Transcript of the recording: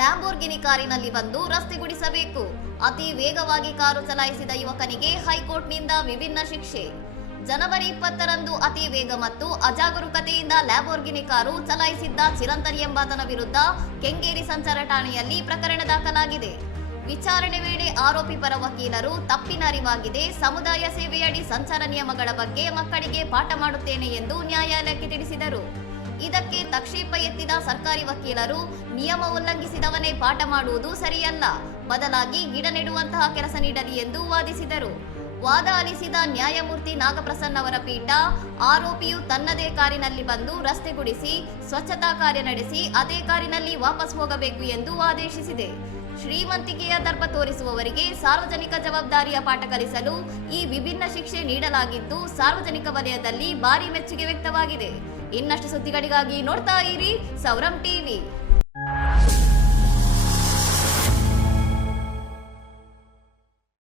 Lamborghini ಕಾರಿನಲ್ಲಿ ಬಂದು ರಸ್ತೆ ಗುಡಿಸಬೇಕು. ಅತಿ ವೇಗವಾಗಿ ಕಾರು ಚಲಾಯಿಸಿದ ಯುವಕನಿಗೆ ಹೈಕೋರ್ಟ್ನಿಂದ ವಿಭಿನ್ನ ಶಿಕ್ಷೆ. ಜನವರಿ 20ರಂದು ಅತಿ ವೇಗ ಮತ್ತು ಅಜಾಗರೂಕತೆಯಿಂದ ಲ್ಯಾಂಬೋರ್ಗಿನಿ ಕಾರು ಚಲಾಯಿಸಿದ್ದ ಚಿರಂತನ್ ಎಂಬಾತನ ವಿರುದ್ಧ ಕೆಂಗೇರಿ ಸಂಚಾರ ಠಾಣೆಯಲ್ಲಿ ಪ್ರಕರಣ ದಾಖಲಾಗಿದೆ. ವಿಚಾರಣೆ ವೇಳೆ ಆರೋಪಿ ಪರ ವಕೀಲರು ತಪ್ಪಿನ ಅರಿವಾಗಿದೆ, ಸಮುದಾಯ ಸೇವೆಯಡಿ ಸಂಚಾರ ನಿಯಮಗಳ ಬಗ್ಗೆ ಮಕ್ಕಳಿಗೆ ಪಾಠ ಮಾಡುತ್ತೇನೆ ಎಂದು ನ್ಯಾಯಾಲಯಕ್ಕೆ ತಿಳಿಸಿದರು. ಇದಕ್ಕೆ ತಕ್ಷೇಪ ಎತ್ತಿದ ಸರ್ಕಾರಿ ವಕೀಲರು, ನಿಯಮ ಉಲ್ಲಂಘಿಸಿದವನೇ ಪಾಠ ಮಾಡುವುದು ಸರಿಯಲ್ಲ, ಬದಲಾಗಿ ಗಿಡ ನೆಡುವಂತಹ ಕೆಲಸ ನೀಡಲಿ ಎಂದು ವಾದಿಸಿದರು. ವಾದ ಆಲಿಸಿದ ನ್ಯಾಯಮೂರ್ತಿ ನಾಗಪ್ರಸನ್ನ ಅವರ ಪೀಠ, ಆರೋಪಿಯು ತನ್ನದೇ ಕಾರಿನಲ್ಲಿ ಬಂದು ರಸ್ತೆ ಗುಡಿಸಿ ಸ್ವಚ್ಛತಾ ಕಾರ್ಯ ನಡೆಸಿ ಅದೇ ಕಾರಿನಲ್ಲಿ ವಾಪಸ್ ಹೋಗಬೇಕು ಎಂದು ಆದೇಶಿಸಿದೆ. ಶ್ರೀಮಂತಿಕೆಯ ದರ್ಪ ತೋರಿಸುವವರಿಗೆ ಸಾರ್ವಜನಿಕ ಜವಾಬ್ದಾರಿಯ ಪಾಠ ಕಲಿಸಲು ಈ ವಿಭಿನ್ನ ಶಿಕ್ಷೆ ನೀಡಲಾಗಿದ್ದು, ಸಾರ್ವಜನಿಕ ವಲಯದಲ್ಲಿ ಭಾರಿ ಮೆಚ್ಚುಗೆ ವ್ಯಕ್ತವಾಗಿದೆ. ಇನ್ನಷ್ಟು ಸುದ್ದಿಗಳಿಗಾಗಿ ನೋಡ್ತಾ ಇರಿ ಸೌರಂ ಟಿವಿ.